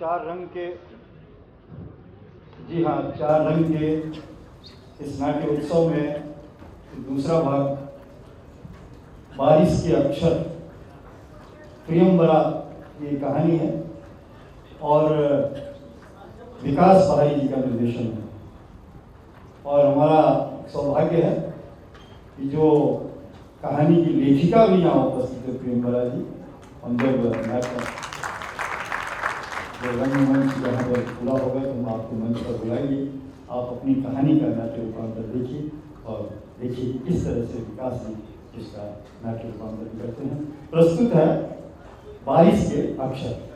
चार रंग के, जी हाँ, चार रंग के इस नाट्य उत्सव में दूसरा भाग बारिश के अक्षर प्रियम्बरा की कहानी है और विकास पढ़ाई जी का निर्देशन है। और हमारा सौभाग्य है कि जो कहानी की लेखिका भी यहाँ उपस्थित है प्रियम्बरा जी। हम जब नाटक रंगमंच यहाँ पर पूरा होगा तो हम आपको मंच पर बुलाएंगे। आप अपनी कहानी का नाट्य रूपांतर देखिए और देखिए किस तरह से विकास जी इसका नाट्य रूपांतरण करते हैं। प्रस्तुत है बारिश के अक्षर।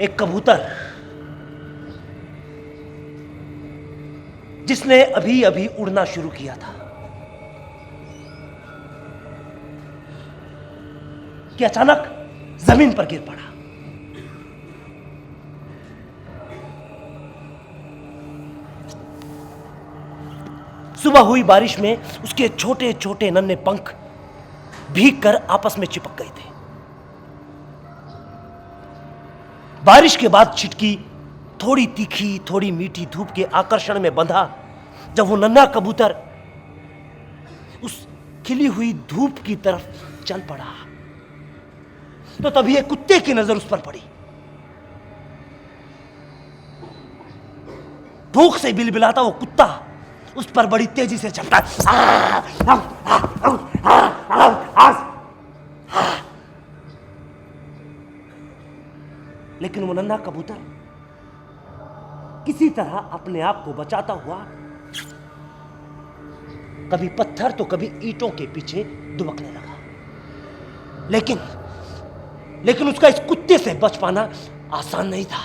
एक कबूतर जिसने अभी अभी उड़ना शुरू किया था कि अचानक जमीन पर गिर पड़ा। सुबह हुई बारिश में उसके छोटे छोटे नन्हे पंख भीग कर आपस में चिपक गए थे। बारिश के बाद छिटकी थोड़ी तीखी थोड़ी मीठी धूप के आकर्षण में बंधा जब वो नन्हा कबूतर उस खिली हुई धूप की तरफ चल पड़ा तो तभी एक कुत्ते की नजर उस पर पड़ी। भूख से बिलबिलाता वो कुत्ता उस पर बड़ी तेजी से चलता। लेकिन वो नन्हा कबूतर किसी तरह अपने आप को बचाता हुआ कभी पत्थर तो कभी ईंटों के पीछे दुबकने लगा। लेकिन उसका इस कुत्ते से बच पाना आसान नहीं था।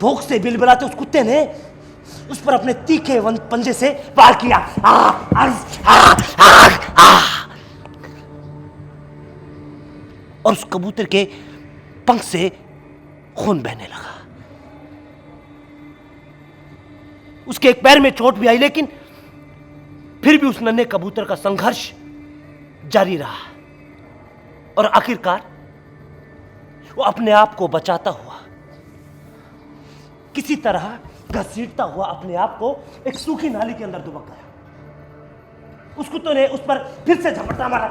भूख से बिलबिलाते उस कुत्ते ने उस पर अपने तीखे पंजे से वार किया। और उस कबूतर के पंख से खून बहने लगा। उसके एक पैर में चोट भी आई लेकिन फिर भी उस नन्हे कबूतर का संघर्ष जारी रहा और आखिरकार वो अपने आप को बचाता हुआ किसी तरह घसीटता हुआ अपने आप को एक सूखी नाली के अंदर दुबक गया। उस कुत्ते ने उस पर फिर से झपट्टा मारा।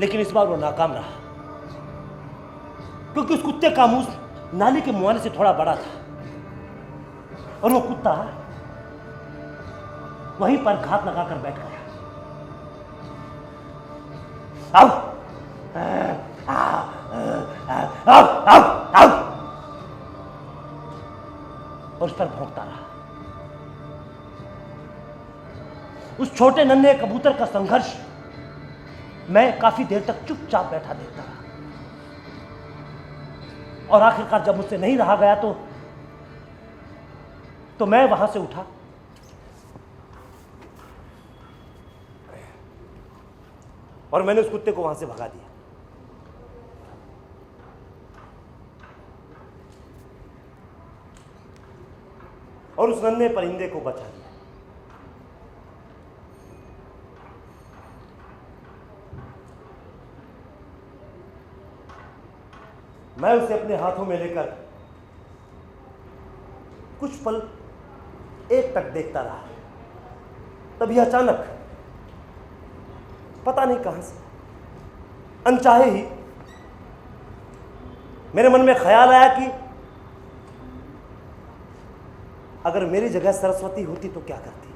लेकिन इस बार वो नाकाम रहा क्योंकि उस कुत्ते का मुंह नाली के मुहाने से थोड़ा बड़ा था और वो कुत्ता वहीं पर घात लगाकर बैठ गया। आओ, आओ, आओ, आओ, और उस पर भौंकता रहा। उस छोटे नन्हे कबूतर का संघर्ष मैं काफी देर तक चुपचाप बैठा देखता रहा और आखिरकार जब मुझसे नहीं रहा गया तो मैं वहां से उठा और मैंने उस कुत्ते को वहां से भगा दिया। और उस नन्हे परिंदे को बचा दिया। मैं उसे अपने हाथों में लेकर कुछ पल एक टक देखता रहा तभी अचानक पता नहीं कहां से अनचाहे ही मेरे मन में ख्याल आया कि अगर मेरी जगह सरस्वती होती तो क्या करती।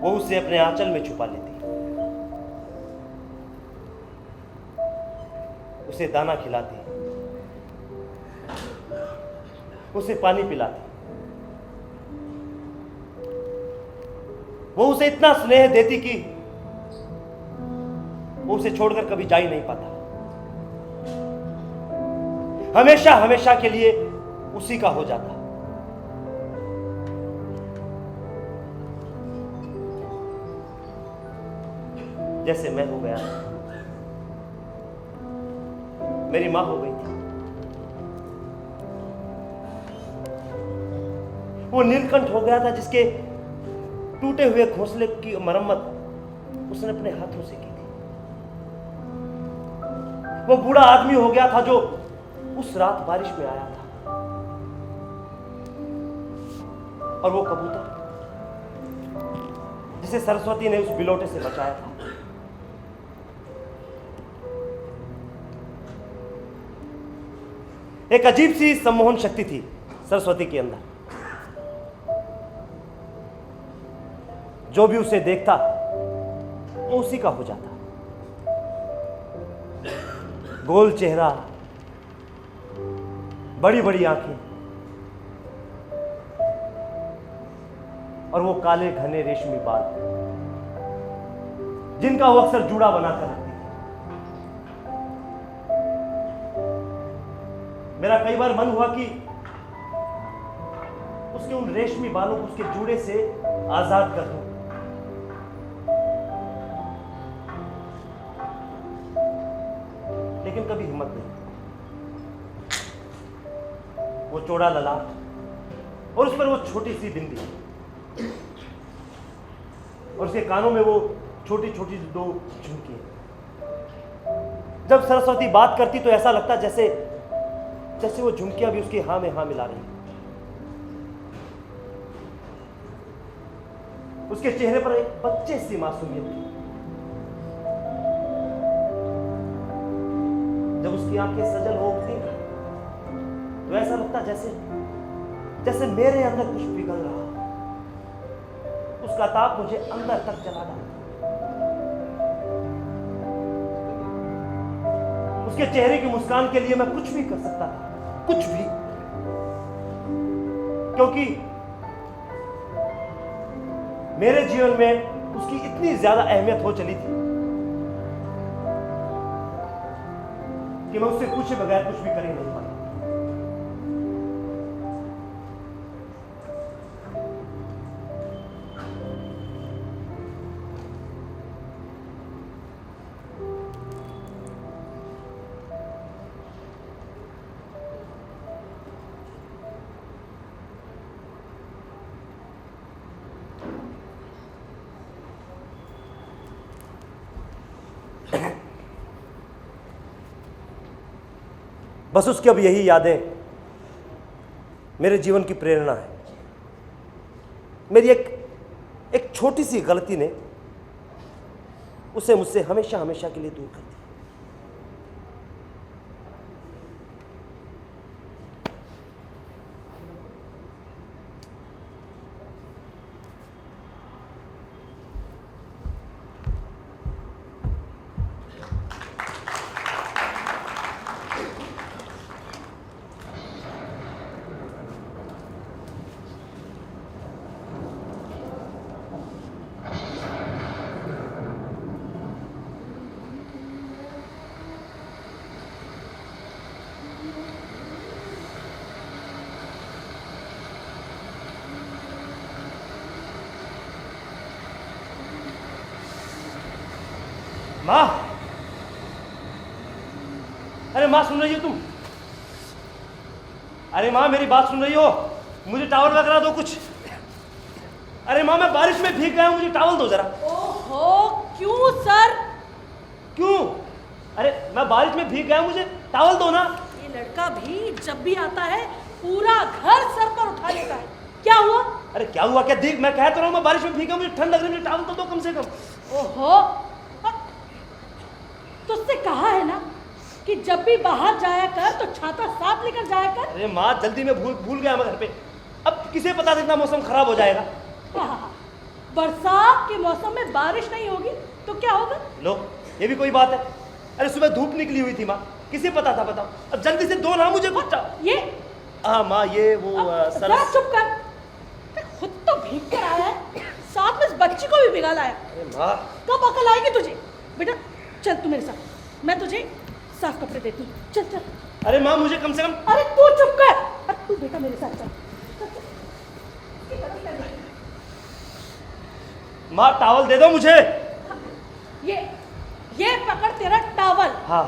वो उसे अपने आंचल में छुपा लेती, उसे दाना खिलाती, उसे पानी पिलाती। वो उसे इतना स्नेह देती कि वो उसे छोड़कर कभी जा ही नहीं पाता। हमेशा हमेशा के लिए उसी का हो जाता। जैसे मैं हो गया, मेरी मां हो गई थी। वो नीलकंठ हो गया था जिसके टूटे हुए घोंसले की मरम्मत उसने अपने हाथों से की थी। वो बूढ़ा आदमी हो गया था जो उस रात बारिश में आया था। और वो कबूतर जिसे सरस्वती ने उस बिलोटे से बचाया था। एक अजीब सी सम्मोहन शक्ति थी सरस्वती के अंदर। जो भी उसे देखता वो उसी का हो जाता। गोल चेहरा, बड़ी बड़ी आंखें और वो काले घने रेशमी बाल जिनका वो अक्सर जूड़ा बनाकर रखती। मेरा कई बार मन हुआ कि उसके उन रेशमी बालों को उसके जूड़े से आजाद कर दूं, लेकिन कभी हिम्मत नहीं। वो चौड़ा ललाट और उस पर वो छोटी सी बिंदी और उसके कानों में वो छोटी छोटी दो झुमकी। जब सरस्वती बात करती तो ऐसा लगता जैसे जैसे वो झुमकियां भी उसकी हां में हां मिला रही। उसके चेहरे पर एक बच्चे सी मासूमियत थी। जब उसकी आंखें सजल हो उठती तो ऐसा लगता जैसे जैसे मेरे अंदर कुछ पिघल रहा। उसका ताप मुझे अंदर तक जला डालता। उसके चेहरे की मुस्कान के लिए मैं कुछ भी कर सकता था, कुछ भी, क्योंकि मेरे जीवन में उसकी इतनी ज्यादा अहमियत हो चली थी कि मैं उससे पूछे बगैर कुछ भी कर ही नहीं पाता। बस उसकी अब यही यादें मेरे जीवन की प्रेरणा है। मेरी एक छोटी सी गलती ने उसे मुझसे हमेशा हमेशा के लिए दूर कर दिया। माँ, अरे माँ सुन रही हो तुम? अरे माँ मेरी बात सुन रही हो? मुझे टावल वगैरह दो कुछ। अरे माँ मैं बारिश में भीग गया हूँ, मुझे टावल दो जरा। ओहो, क्यों सर? क्यों? अरे मैं बारिश में भीग गया हूँ, मुझे टावल दो ना। ये लड़का भी जब भी आता है पूरा घर सर पर उठा लेता है। क्या हुआ? अरे क्या हुआ क्या? देख मैं कह तो रहा हूँ मैं बारिश में भीगा, मुझे ठंड लग रही है, मुझे टावल तो दो कम से कम। ओहो, तुझसे कहा है ना कि जब भी बाहर जाया कर तो छाता साथ लेकर जाया कर। अरे माँ जल्दी में भूल गया मैं घर पे। अब किसे पता था इतना मौसम खराब हो जाएगा। हाँ, बरसात के मौसम में बारिश नहीं होगी तो क्या होगा? लो ये भी कोई बात है? अरे सुबह धूप निकली हुई थी माँ, किसे पता था बताओ? अब जल्दी से दो ना मुझे कुछ। ये हाँ माँ ये वो जरा चुप कर। खुद तो भीग कर आया है, साथ में इस बच्ची को भी भिगा लाया। अरे माँ कब अकल आएगी तुझे? बेटा चल तू मेरे साथ, मैं तुझे साफ कपड़े देती हूँ। चल चल। अरे माँ मुझे कम से कम। अरे तू चुप कर। अरे तू बेटा मेरे साथ चल। माँ टावल दे दो मुझे। ये पकड़ तेरा टावल। हाँ।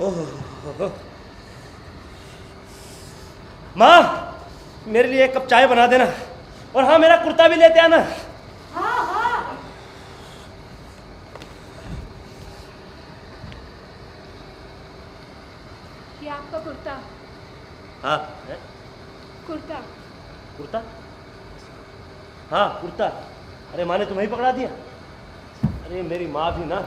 ओह माँ मेरे लिए एक कप चाय बना देना, और हाँ मेरा कुर्ता भी लेते आना। हाँ हाँ। ये आपका कुर्ता। हाँ है? कुर्ता। कुर्ता? हाँ कुर्ता। अरे माँ ने तुम्हें ही पकड़ा दिया? अरे मेरी माँ भी ना।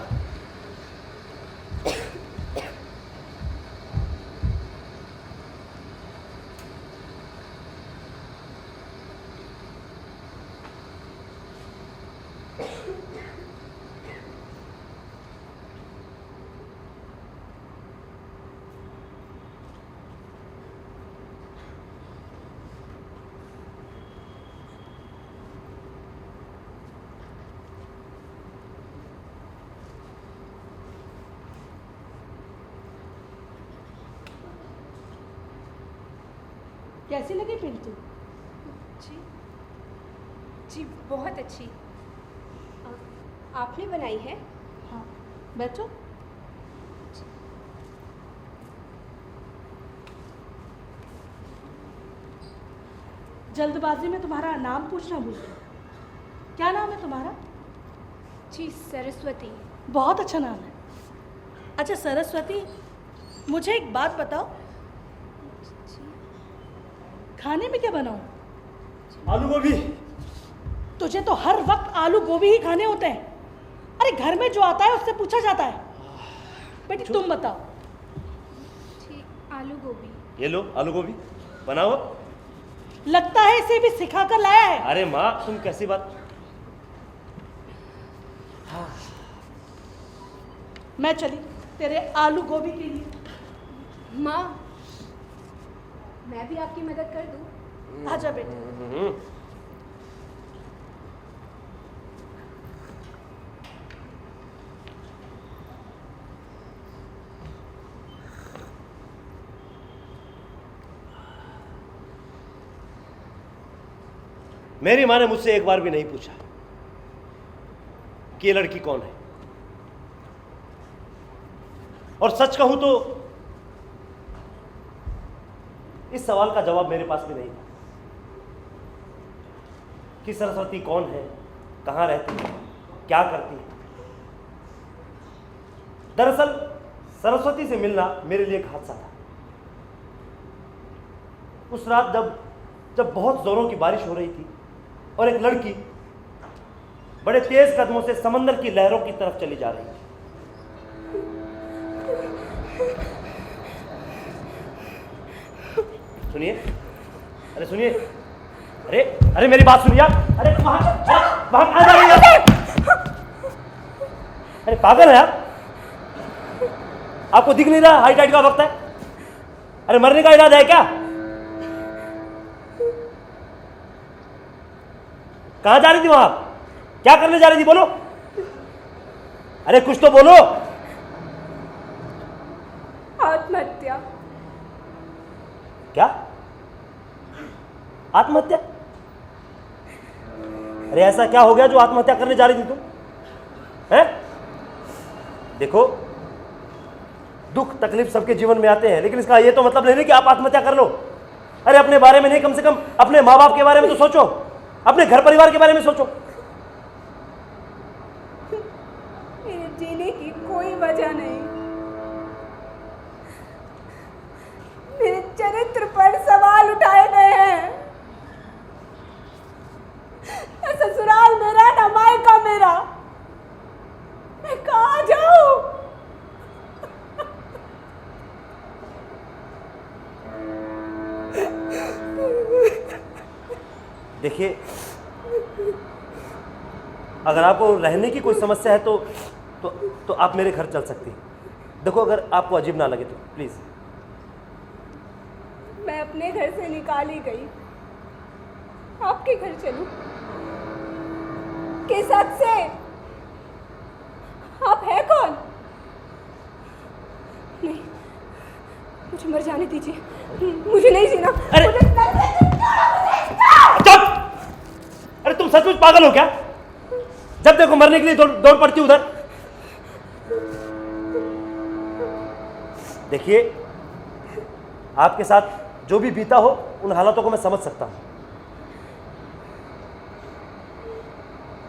कैसी लगी पिंटू? जी जी बहुत अच्छी। आपने बनाई है? हाँ बैठो। जल्दबाजी में तुम्हारा नाम पूछना भूल गई। क्या नाम है तुम्हारा? जी सरस्वती। बहुत अच्छा नाम है। अच्छा सरस्वती, मुझे एक बात बताओ, खाने में क्या बनाऊं? आलू गोभी। तुझे तो हर वक्त आलू गोभी ही खाने होते हैं। अरे घर में जो आता है उससे पूछा जाता है। बेटी तुम बताओ। जी आलू गोभी। ये लो आलू गोभी बनाओ। लगता है इसे भी सिखा कर लाया है। अरे माँ तुम कैसी बात। मैं चली तेरे आलू गोभी के लिए। माँ मैं भी आपकी मदद कर दूँ? आजा बेटे। मेरी माँ ने मुझसे एक बार भी नहीं पूछा कि ये लड़की कौन है, और सच कहूं तो इस सवाल का जवाब मेरे पास भी नहीं था कि सरस्वती कौन है, कहाँ रहती है, क्या करती है। दरअसल सरस्वती से मिलना मेरे लिए एक हादसा था। उस रात जब बहुत जोरों की बारिश हो रही थी और एक लड़की बड़े तेज कदमों से समंदर की लहरों की तरफ चली जा रही थी। सुनिए, अरे सुनिए, अरे अरे मेरी बात सुनिए आप। अरे वहां कहां जा रही है आप? अरे पागल है आप? आपको दिख नहीं रहा हाई टाइड का वक्त है? अरे मरने का इरादा है क्या? कहां जा रही थी वहां? क्या करने जा रही थी बोलो? अरे कुछ तो बोलो। आत्महत्या। क्या? आत्महत्या? अरे ऐसा क्या हो गया जो आत्महत्या करने जा रही थी तुम? हैं? देखो, दुख तकलीफ सबके जीवन में आते हैं, लेकिन इसका ये तो मतलब नहीं कि आप आत्महत्या कर लो। अरे अपने बारे में नहीं, कम से कम अपने माँ बाप के बारे में तो सोचो, अपने घर परिवार के बारे में सोचो। मेरे जीने की कोई वजह नहीं, मेरे चरित्र पर सवाल उठाए गए हैं। न ससुराल मेरा, न मायका मेरा, मैं कहाँ जाऊं? देखिए, अगर आपको रहने की कोई समस्या है तो आप मेरे घर चल सकती हैं। देखो, अगर आपको अजीब ना लगे तो प्लीज। मैं अपने घर से निकाली गई, आपके घर चलूं? किस हक से? आप है कौन? नहीं, मुझे मर जाने दीजिए, मुझे नहीं जीना। अरे चुप! अरे तुम सचमुच पागल हो क्या? जब देखो मरने के लिए दौड़ पड़ती उधर। देखिए, आपके साथ जो भी बीता हो, उन हालातों को मैं समझ सकता हूं।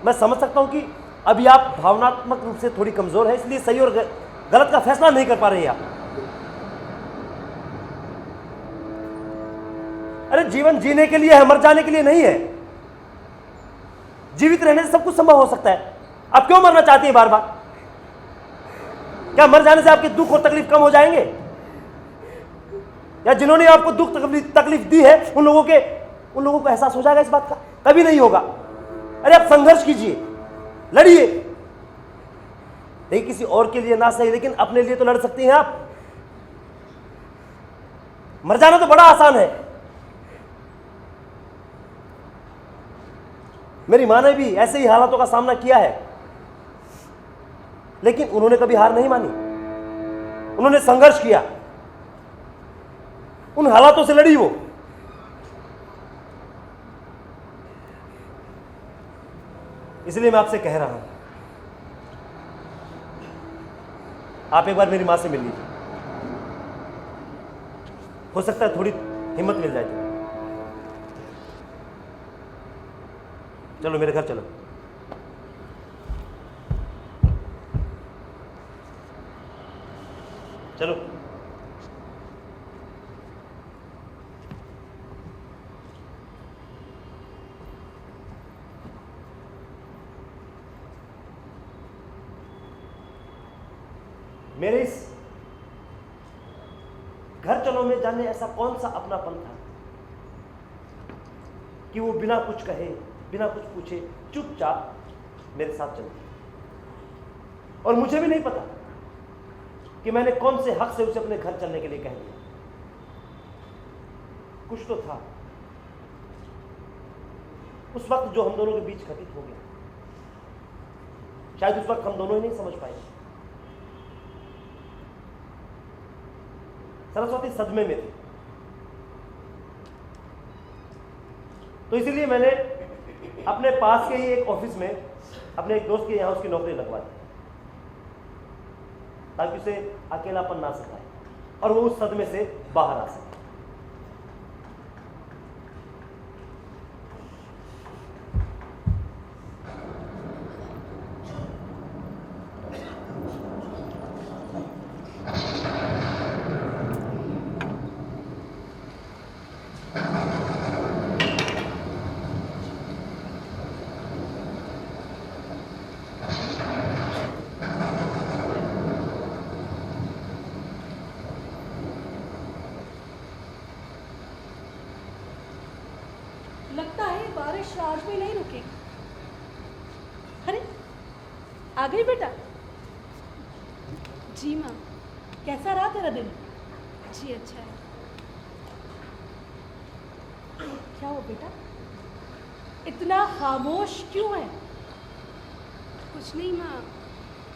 मैं समझ सकता हूं कि अभी आप भावनात्मक रूप से थोड़ी कमजोर है, इसलिए सही और गलत का फैसला नहीं कर पा रही हैं आप। अरे जीवन जीने के लिए है, मर जाने के लिए नहीं है। जीवित रहने से सब कुछ संभव हो सकता है। आप क्यों मरना चाहती हैं बार बार? क्या मर जाने से आपके दुख और तकलीफ कम हो जाएंगे? या जिन्होंने आपको दुख तकलीफ दी है, उन लोगों को एहसास हो जाएगा इस बात का? कभी नहीं होगा। अरे आप संघर्ष कीजिए, लड़िए। नहीं किसी और के लिए ना सही, लेकिन अपने लिए तो लड़ सकती हैं आप। मर जाना तो बड़ा आसान है। मेरी माँ ने भी ऐसे ही हालातों का सामना किया है, लेकिन उन्होंने कभी हार नहीं मानी। उन्होंने संघर्ष किया, उन हालातों से लड़ी वो। इसलिए मैं आपसे कह रहा हूं, आप एक बार मेरी मां से मिल लीजिए। हो सकता है थोड़ी हिम्मत मिल जाए। चलो मेरे घर चलो। चलो। मेरे इस घर चलो में जाने ऐसा कौन सा अपनापन था कि वो बिना कुछ कहे, बिना कुछ पूछे, चुपचाप मेरे साथ चल दी। और मुझे भी नहीं पता कि मैंने कौन से हक से उसे अपने घर चलने के लिए कह दिया। कुछ तो था उस वक्त जो हम दोनों के बीच घटित हो गया। शायद उस वक्त हम दोनों ही नहीं समझ पाए। सरस्वती सदमे में थी, तो इसीलिए मैंने अपने पास के ही एक ऑफिस में अपने एक दोस्त के यहां उसकी नौकरी लगवा दी, ताकि उसे अकेलापन ना सताए और वो उस सदमे से बाहर आ सके। लगता है बारिश आज भी नहीं रुकेगी। अरे आ गई बेटा? जी माँ। कैसा रहा तेरा दिन? जी अच्छा है। क्या हुआ बेटा, इतना खामोश क्यों है? कुछ नहीं माँ,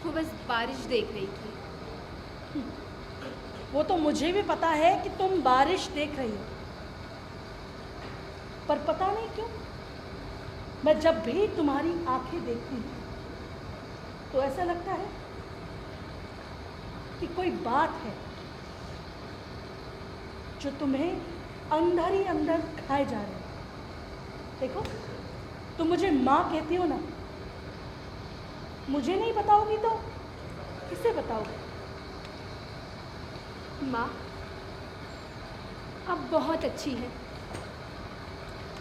वो बस बारिश देख रही थी। वो तो मुझे भी पता है कि तुम बारिश देख रही हो, पर पता नहीं क्यों मैं जब भी तुम्हारी आंखें देखती हूँ तो ऐसा लगता है कि कोई बात है जो तुम्हें अंदर ही अंदर खाए जा रहे हो। देखो, तुम मुझे माँ कहती हो ना, मुझे नहीं बताओगी तो किसे बताओगे? माँ, आप बहुत अच्छी हैं।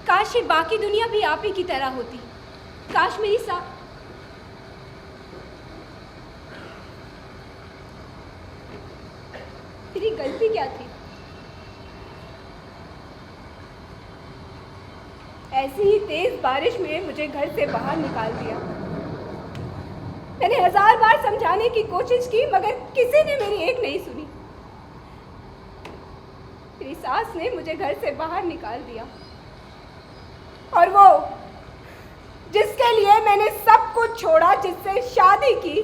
काश ये बाकी दुनिया भी आप ही की तरह होती। काश मेरी गलती क्या थी? ऐसी ही तेज बारिश में मुझे घर से बाहर निकाल दिया। मैंने 1000 बार समझाने की कोशिश की, मगर किसी ने मेरी एक नहीं सुनी। मेरी सास ने मुझे घर से बाहर निकाल दिया, और वो जिसके लिए मैंने सब कुछ छोड़ा, जिससे शादी की,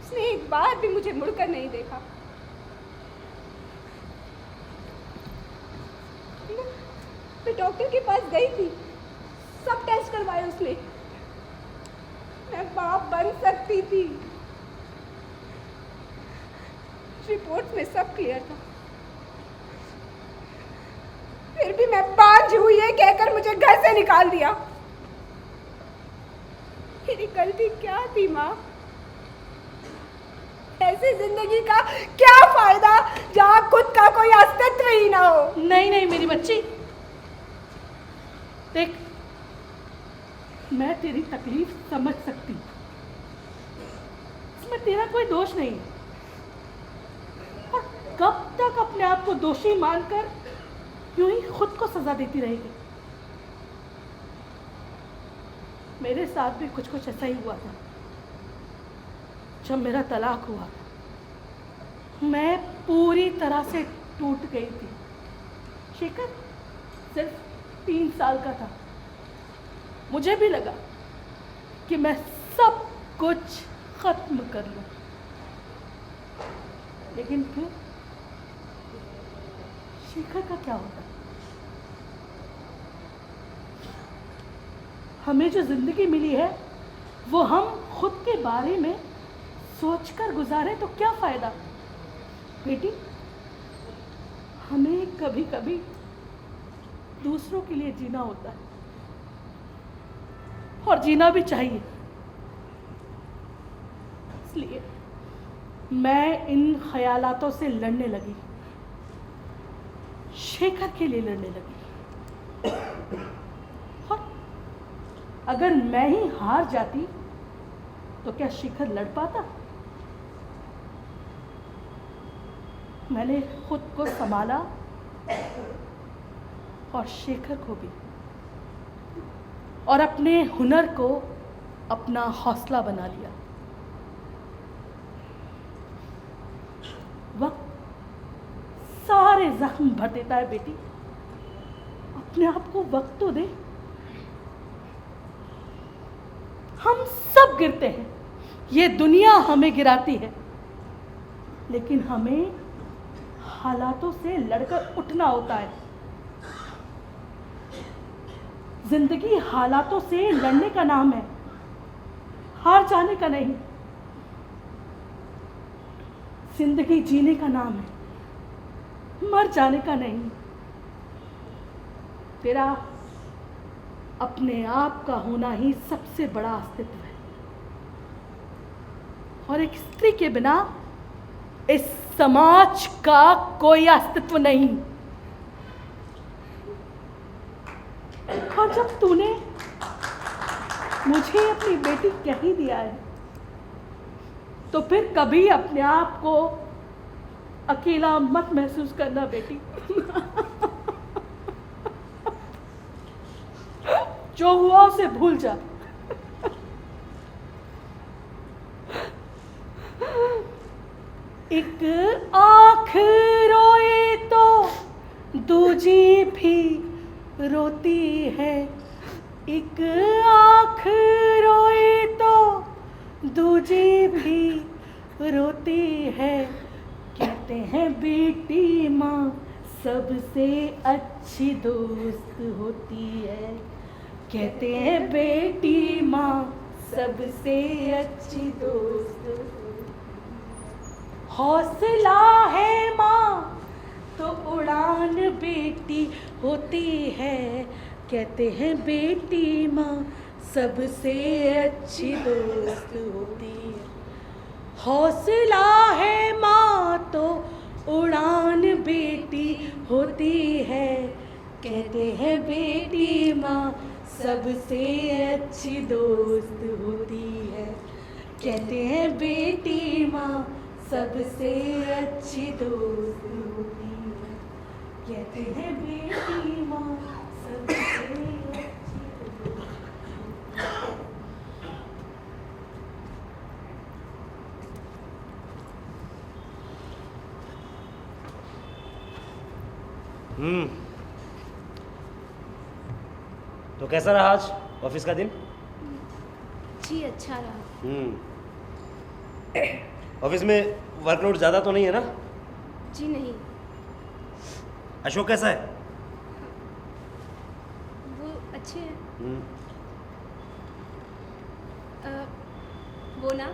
उसने एक बार भी मुझे मुड़कर नहीं देखा। मैं डॉक्टर के पास गई थी, सब टेस्ट करवाए उसने। मैं बाप बन सकती थी, रिपोर्ट में सब क्लियर था। फिर भी मैं बांझ हुई ये कहकर मुझे घर से निकाल दिया। मेरी गलती क्या थी माँ? ऐसी जिंदगी का क्या फायदा जहाँ खुद का कोई अस्तित्व ही ना हो? नहीं नहीं मेरी बच्ची, देख, मैं तेरी तकलीफ समझ सकती हूँ, इसमें तेरा कोई दोष नहीं है। और कब तक अपने आप को दोषी मानकर यूं ही खुद को सजा देती रहेगी? मेरे साथ भी कुछ कुछ ऐसा ही हुआ था। जब मेरा तलाक हुआ था, मैं पूरी तरह से टूट गई थी। शेखर सिर्फ 3 साल का था। मुझे भी लगा कि मैं सब कुछ खत्म कर लूं, लेकिन फिर शेखर का क्या होता? हमें जो जिंदगी मिली है वो हम खुद के बारे में सोचकर गुजारे तो क्या फायदा? बेटी, हमें कभी कभी दूसरों के लिए जीना होता है, और जीना भी चाहिए। इसलिए मैं इन ख्यालातों से लड़ने लगी, शेखर के लिए लड़ने लगी। और अगर मैं ही हार जाती तो क्या शेखर लड़ पाता? मैंने खुद को संभाला और शेखर को भी, और अपने हुनर को अपना हौसला बना लिया। वक्त सारे जख्म भर देता है बेटी, अपने आप को वक्त तो दे। हम सब गिरते हैं, ये दुनिया हमें गिराती है, लेकिन हमें हालातों से लड़कर उठना होता है। जिंदगी हालातों से लड़ने का नाम है, हार जाने का नहीं। जिंदगी जीने का नाम है, मर जाने का नहीं। तेरा अपने आप का होना ही सबसे बड़ा अस्तित्व है, और एक स्त्री के बिना इस समाज का कोई अस्तित्व नहीं। और जब तूने मुझे अपनी बेटी कह ही दिया है, तो फिर कभी अपने आप को अकेला मत महसूस करना बेटी। जो हुआ उसे भूल जा। एक आँख रोए तो दूजी भी रोती है, एक आँख रोए तो दूजी भी रोती है। कहते हैं बेटी माँ सबसे अच्छी दोस्त होती है, कहते हैं बेटी माँ सबसे अच्छी दोस्त। हौसला है माँ तो उड़ान बेटी होती है, कहते हैं बेटी माँ सबसे अच्छी दोस्त होती है। हौसला है माँ तो उड़ान बेटी होती है, कहते हैं बेटी माँ सबसे अच्छी दोस्त होती है, कहते हैं बेटी माँ सबसे अच्छी दोस्त होती है, कहते हैं बेटी माँ सबसे अच्छी दोस्त। तो कैसा रहा आज ऑफिस का दिन? जी अच्छा रहा। ऑफिस में वर्कलोड ज़्यादा तो नहीं है ना? जी नहीं। अशोक कैसा है? वो अच्छे हैं। हम्म, वो ना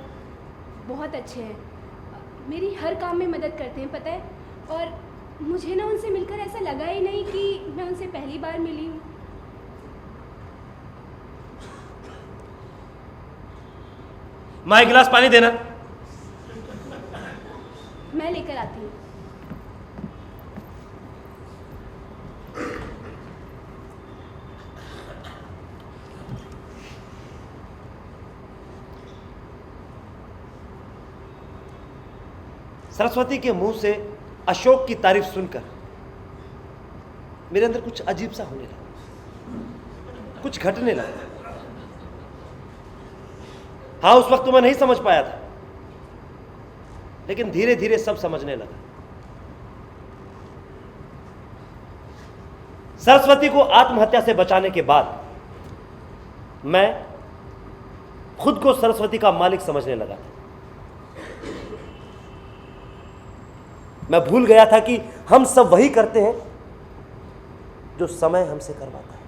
बहुत अच्छे हैं, मेरी हर काम में मदद करते हैं पता है। और मुझे ना उनसे मिलकर ऐसा लगा ही नहीं कि मैं उनसे पहली बार मिली हूँ। माँ एक गिलास पानी देना। मैं लेकर आती हूँ। सरस्वती के मुंह से अशोक की तारीफ सुनकर मेरे अंदर कुछ अजीब सा होने लगा, कुछ घटने लगा। हाँ, उस वक्त तो मैं नहीं समझ पाया था, लेकिन धीरे धीरे सब समझने लगा। सरस्वती को आत्महत्या से बचाने के बाद मैं खुद को सरस्वती का मालिक समझने लगा था। मैं भूल गया था कि हम सब वही करते हैं जो समय हमसे करवाता है,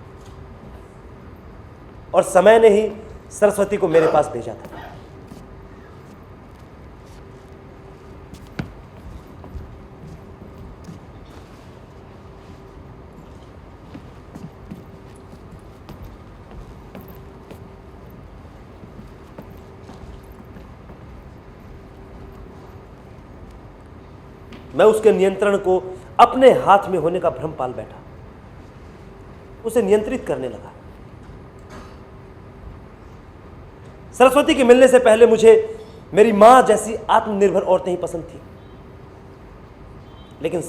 और समय ने ही सरस्वती को मेरे पास भेजा था। मैं उसके नियंत्रण को अपने हाथ में होने का भ्रम पाल बैठा, उसे नियंत्रित करने लगा। सरस्वती के मिलने से पहले मुझे मेरी मां जैसी आत्मनिर्भर औरतें ही पसंद थी, लेकिन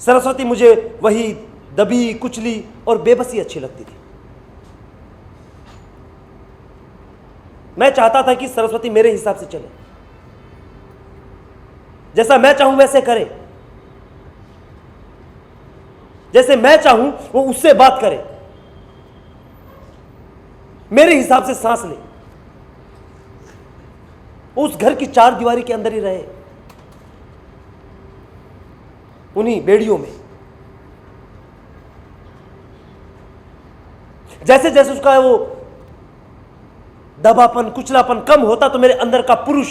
सरस्वती मुझे वही दबी कुचली और बेबसी अच्छी लगती थी। मैं चाहता था कि सरस्वती मेरे हिसाब से चले, जैसा मैं चाहूं वैसे करे, जैसे मैं चाहूं वो उससे बात करे, मेरे हिसाब से सांस ले, उस घर की चार दीवारी के अंदर ही रहे, उन्हीं बेड़ियों में। जैसे जैसे उसका वो दबापन कुचलापन कम होता तो मेरे अंदर का पुरुष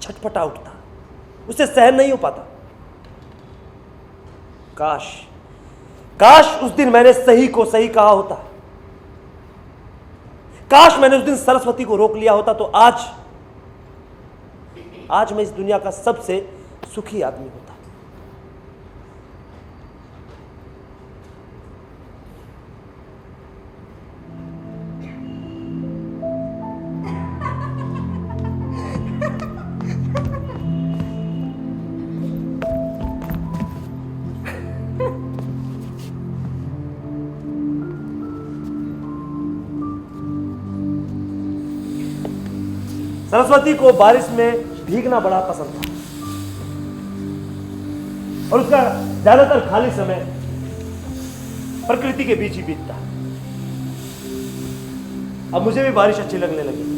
छटपटा उठता, उसे सहन नहीं हो पाता। काश उस दिन मैंने सही को सही कहा होता, काश मैंने उस दिन सरस्वती को रोक लिया होता, तो आज मैं इस दुनिया का सबसे सुखी आदमी होता। सरस्वती को बारिश में भीगना बड़ा पसंद था, और उसका ज्यादातर खाली समय प्रकृति के बीच ही बीतता। अब मुझे भी बारिश अच्छी लगने लगी।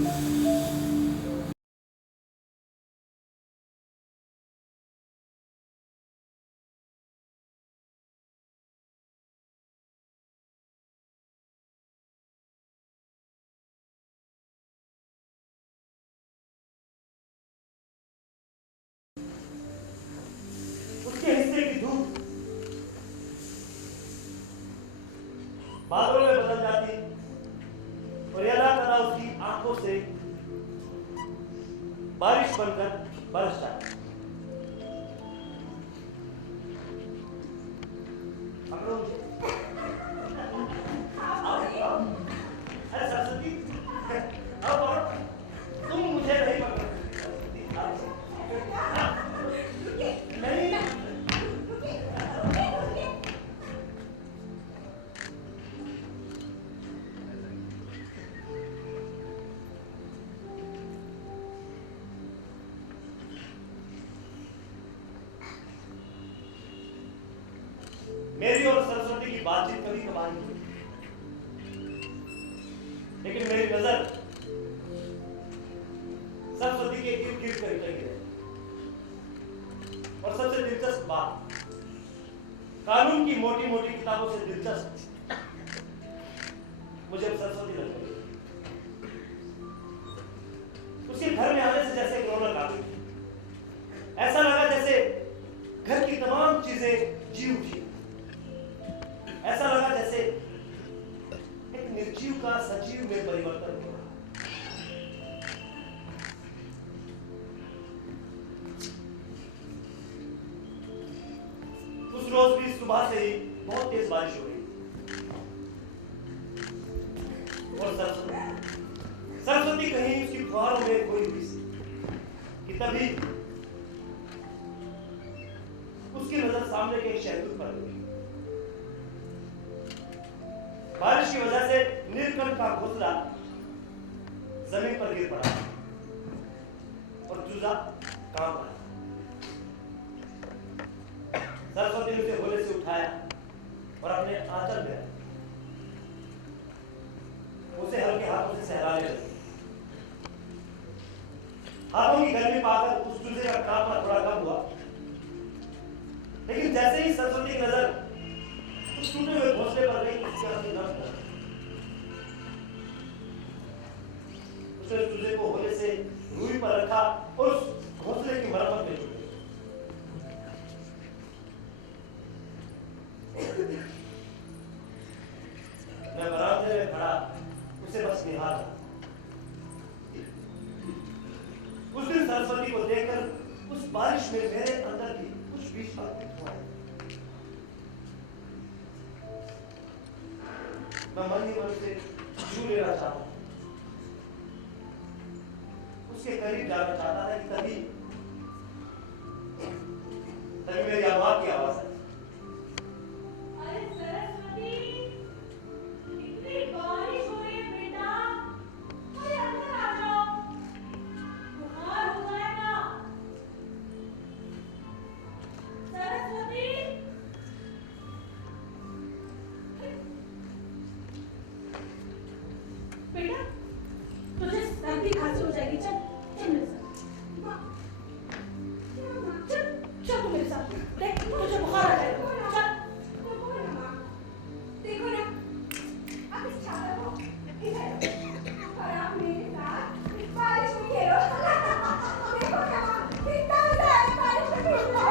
बादलों में बदल जाती और यह कदा उसकी आंखों से बारिश बनकर बरस जाती। पकड़ो मुझे। अरे सरस्वती, अब तुम मुझे नहीं पकड़ नहीं। मेरी और सरस्वती की बातचीत कभी कभार ही हुई, लेकिन मेरी नजर सरस्वती के इर्द गिर्द कहीं लगी रही। और सबसे दिलचस्प बात, कानून की मोटी मोटी किताबों से दिलचस्प मुझे सरस्वती लग गई। उसके घर में आने से जैसे एक रौनक आ गई। ऐसा लगा जैसे घर की तमाम चीजें जी उठी। ऐसा लगा जैसे एक निर्जीव का सजीव में परिवर्तन हुआ। उस रोज भी सुबह से ही बहुत तेज बारिश हो रही और सरस्वती कहीं उसकी फुहारों में खोई हुई थी कि तभी उसकी नजर सामने के एक शहतूत पर गई। बारिश की वजह से नीलकंठ का घोंसला जमीन पर गिर पड़ा और चूजा कांप रहा। सरस्वती ने उसे होले से उठाया और अपने आंचल में उसे हल्के हाथों से सहलाने लगी। हाथों की गर्मी पाकर उस चूजे का कांपना थोड़ा कम हुआ, लेकिन जैसे ही सरस्वती की नजर उस टूटे हुए घोंसले पर गई, उसने चूजे को होले से रूई पर रखा और उस घोंसले की मरम्मत में जुट गई। मैं बरामदे में खड़ा उसे बस निहार रहा। उस दिन सरस्वती को देखकर उस बारिश में मेरे अंदर की कुछ बीच अंकित हुआ। मैं मन ही मन से छू लेना चाहता, उसके करीब जाना चाहता था कि तभी मेरी आवाज की आवाज आई। अरे सरस्वती, इतनी बारिश हो रही है बेटा, अरे अंदर आ जाओ, बुखार हो जाएगा। सरस्वती, बेटा तुझे सर्दी खांसी हो जाएगी, चल चल मेरे साथ, चल चल तू मेरे साथ, देख तुझे बुखार आ जाएगा, चल। देखो ना, आप इस छाता को इधर और आप मेरे साथ इस बारिश में खेलो। देखो ना, कितना मजा है बारिश में खेलना।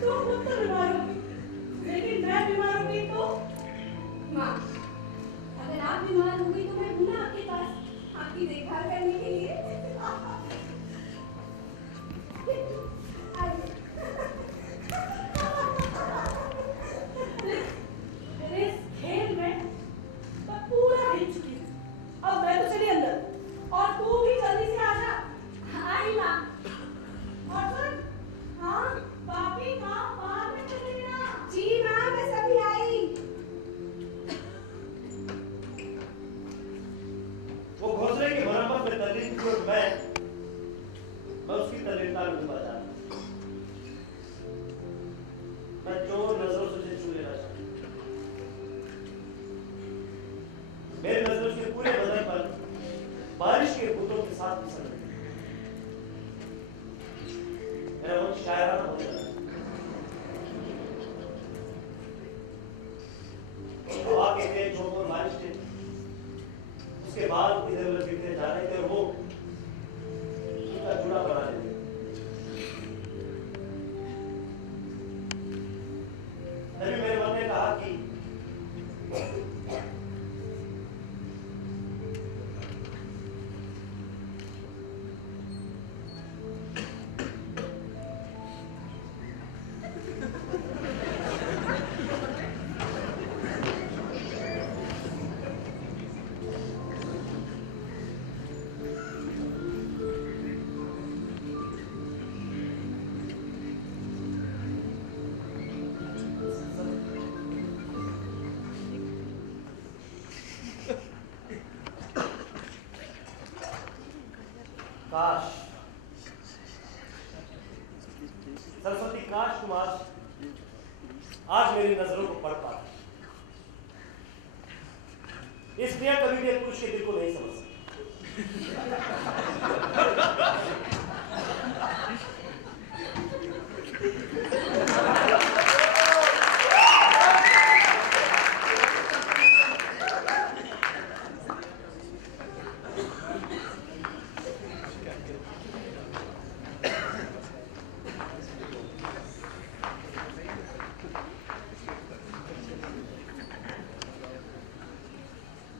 तू खुद तो बीमार होगी, लेकिन मैं बीमार होगी तो? माँ, अगर आप बीमार हो गई तो मैं हूँ ना आपके पास, आपकी देखभाल करने के लिए। मेरे इस खेल में मैं पूरा हिल चुकी हूँ। अब मैं तो चली अंदर और तू भी जल्दी से आ जा। आई माँ। और सुन, हाँ पापी माँ बाहर में चले ना। जी माँ, मैं सभी आई। वो घोंसले की मरम्मत में तल्लीन थी और मैं उसकी तल्लीनता में डूबा था। मैं चोर नजरों से उसे छू लेना चाहता। मेरी नजर उसके पूरे बदन पर बारिश के बूंदों के साथ फिसल रही। मेरा मन शायराना होने लगा। हवा के तेज झोंकों और बारिश से उसके बाल इधर उधर बिखरे जा रहे थे और वो उसका जुड़ा बना लेते। तभी मेरे मन ने कहा कि काश सरस्वती, काश तुम आज मेरी नजरों को पढ़ पाते। इस स्त्रियां कभी भी एक पुरुष के दिल को नहीं समझ सकती।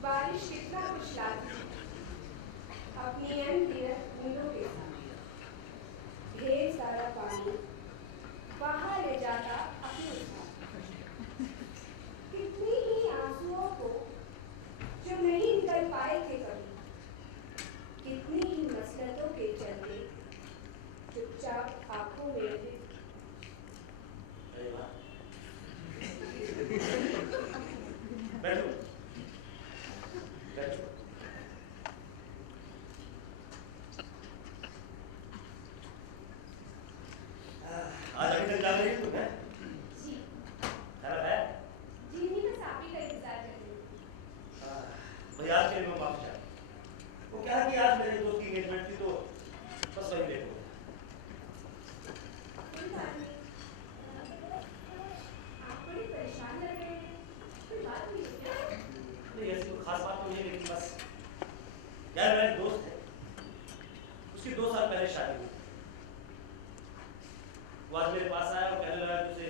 बारिश कितना खुश लाती अपनी अनगिनत बूंदों के साथ। ढेर सारा पानी बहा ले जाता अपने साथ। कितनी ही आंसुओं को जो नहीं निकल पाए थे कभी, कितनी ही मसलतों के चलते चुपचाप आंखों में थे। बैठो बैठो। आज अभी तक जाग रही हो तुम? है जी खाना खाया? जी नहीं, बस आप ही का इंतजार कर रही हूँ। भाई आज के लिए मैं वापस जा। वो क्या है कि आज मेरे दोस्त की एंगेजमेंट थी तो बस वही लेट हो गया। कोई बात नहीं। आप बड़े परेशान लग रहे हैं, कोई बात नहीं है क्या? नहीं ऐसी कोई खास बात तो नहीं है, लेकिन बस यार मेरा एक दोस्त है, उसकी 2 साल पहले शादी हुई। वो आज मेरे पास आया और कहने लगा कि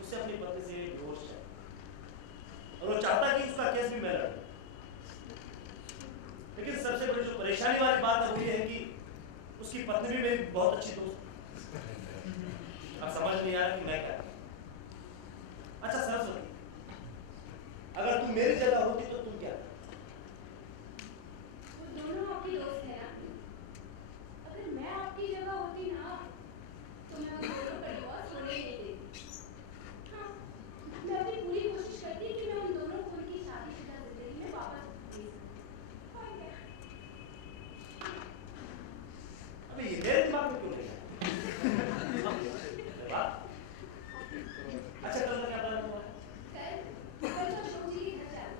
उससे अपनी पत्नी से डिवोर्स चाहिए और वो चाहता कि उसका केस भी मैं लड़ूं। लेकिन सबसे बड़ी जो परेशानी वाली बात है वो ये है कि उसकी पत्नी भी मेरी बहुत अच्छी दोस्त है। अब समझ नहीं आ रहा कि मैं क्या करूं। अच्छा सरस्वती, अगर तुम मेरी जगह होती तो तुम क्या करती? वो दोनों आपकी दोस्त है ना? अगर मैं आपकी जगह होती ना तो मैं उन दोनों का डिवोर्स होने नहीं देती। हाँ, मैं अपनी पूरी कोशिश करती कि मैं उन दोनों को उनकी शादीशुदा जिंदगी में वापस भेज सकूं। और क्या? अबे ये मेरे दिमाग में क्यों नहीं है? अच्छा कल का क्या प्लान हुआ? कल तो शोजी के घर जाना।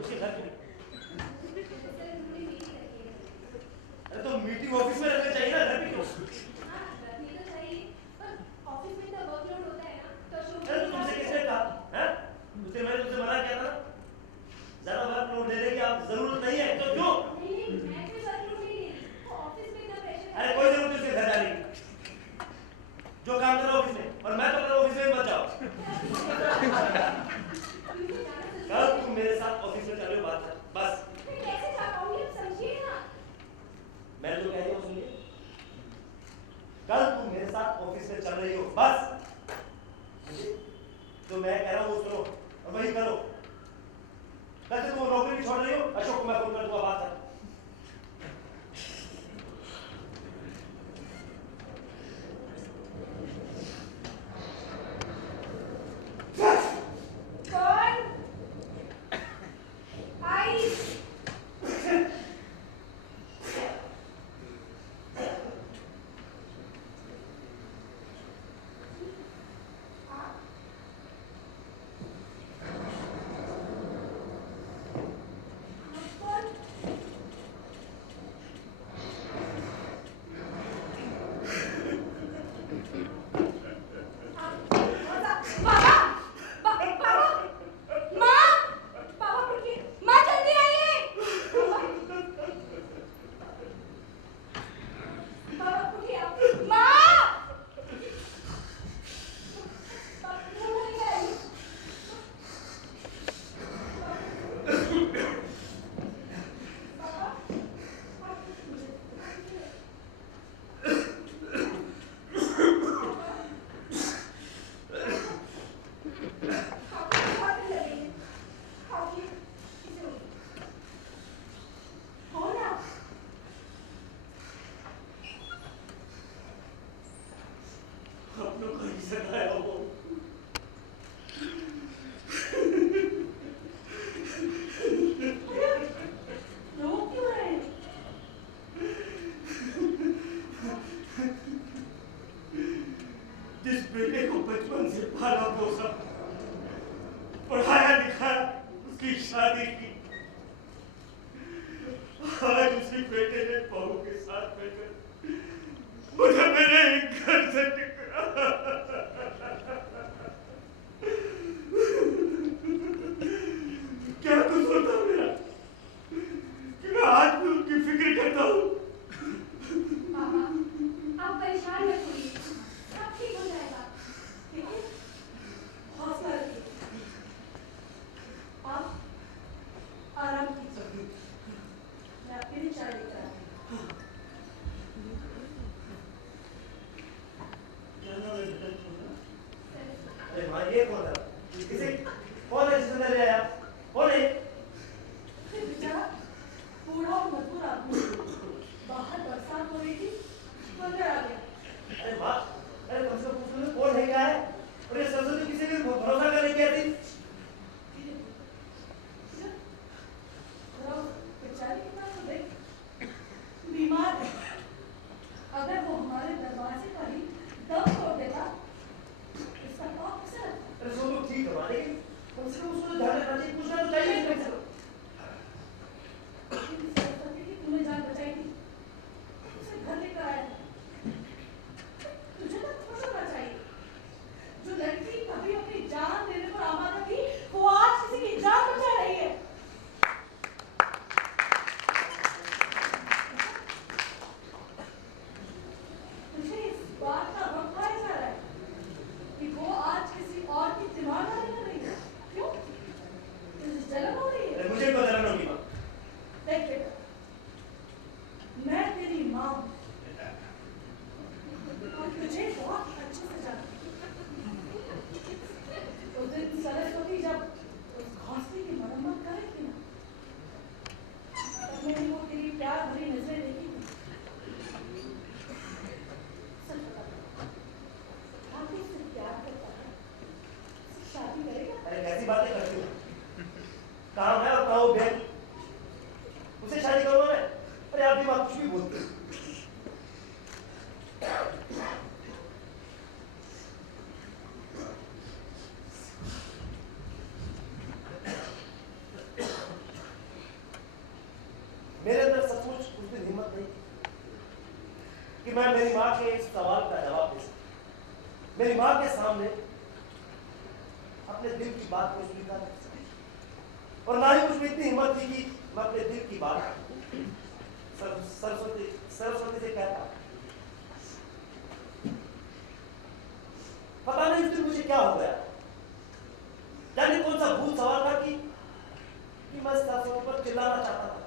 उसके घर क्यों? सर उन्होंने मीटिंग रखी है। अरे तो मीटिंग ऑफिस में रखनी चाहिए ना, घर पे क्यों? हाँ, रखनी तो चाहिए, पर ऑफिस में तो वर्कलोड होता है ना, तो शोजी अरे तो तुमसे किसने कहा? हैं? मैंने तुमसे मना किया था ना, ज्यादा वर्कलोड देने की आप जरूरत नहीं है, तो क्यों? नहीं, मैं कोई वर्कलोड नहीं ले रही। वो ऑफिस में इतना प्रेशर है। अरे कोई जरूरत नहीं उसके घर जाने की। जो काम करो ऑफिस में, और मैं तो करो ऑफिस में मत जाओ। कल तुम मेरे साथ ऑफिस में चलो, बात कर बस। मैं कैसे जा पाऊंगी, आप समझिए ना। मैंने जो कह दिया वो सुनिए। कल तुम मेरे साथ ऑफिस में चल रही हो, बस। जो मैं कह रहा हूँ वो सुनो और वही करो। वैसे तुम नौकरी भी छोड़ रही हो, अशोक को मैं फोन कर दूंगा, बात कर। कौन? आई। आप? शादी की। आज उसी बेटे ने बहू के साथ मिलकर मुझे मेरे घर से टकरा। क्या कसूर था मेरा कि मैं आज भी उनकी फिक्र करता हूँ? पापा, आप परेशान मत होइए, सब ठीक हो जाएगा। ठीक है? हौसला रखिए। आप आराम कीजिए, मैं आपके लिए चाय लेकर आती हूँ। क्या नाम है बेटा छोटा? अरे माँ ये कौन है? किसे कौन है जिसने ले आया? कौन है? बेचारा बूढ़ा और मजबूर आदमी, बाहर बरसात हो रही थी तो अंदर आ गया। अरे माँ, अरे कम से कम पूछ लो कौन है क्या है? और ये सरस्वती किसी भी भरोसा करने की आती? बेचारी की बात तो देख, बीमार है। अगर वो हमारे दरवाजे पर ही दम तोड़ देता, इसका पाप कैसे लगता? अरे सब लोग ठीक है माँ, लेकिन कम से कम उसको ध्यान रखना चाहिए, पूछना तो चाहिए कम से कम। सरस्वती की तूने जान बचाई थी, उसे घर लेकर आया था। तुझे तो खुश होना चाहिए। जो लड़की कभी अपनी जान देने पर आमादा थी, वो आज किसी की जान बचा रही है। तुझे इस बात का गम खाया जा रहा है कि वो आज किसी और की दीवानदारी कर रही है। क्यों? तुझे जलन हो रही है? अरे मुझे क्यों जलन होगी माँ? देख बेटा, मैं तेरी माँ हूँ और तुझे बहुत अच्छे से जानती हूँ। उस दिन सरस्वती जब उस घोंसले की मरम्मत कर रही थी ना, तब मैंने वो तेरी प्यार भरी नजरें देखी थी। सच बता, क्या तू उससे प्यार करता है? उससे शादी करेगा? अरे कैसी बातें करती हो? काम है और कहो बहन, उसे शादी करूंगा मैं? अरे आप भी माँ कुछ भी बोलते हो। मेरे अंदर सचमुच उस दिन हिम्मत नहीं कि मैं मेरी माँ के इस सवाल का जवाब दे सकूं, मेरी माँ के सामने अपने दिल की बात को स्वीकार कर सकूं। और ना ही मुझमें इतनी हिम्मत थी कि मैं अपने दिल की बात सरस्वती से कहता। पता नहीं उस दिन मुझे क्या हो गया, जाने कौन सा भूत सवाल था कि मैं सरस्वती पर चिल्लाना चाहता था,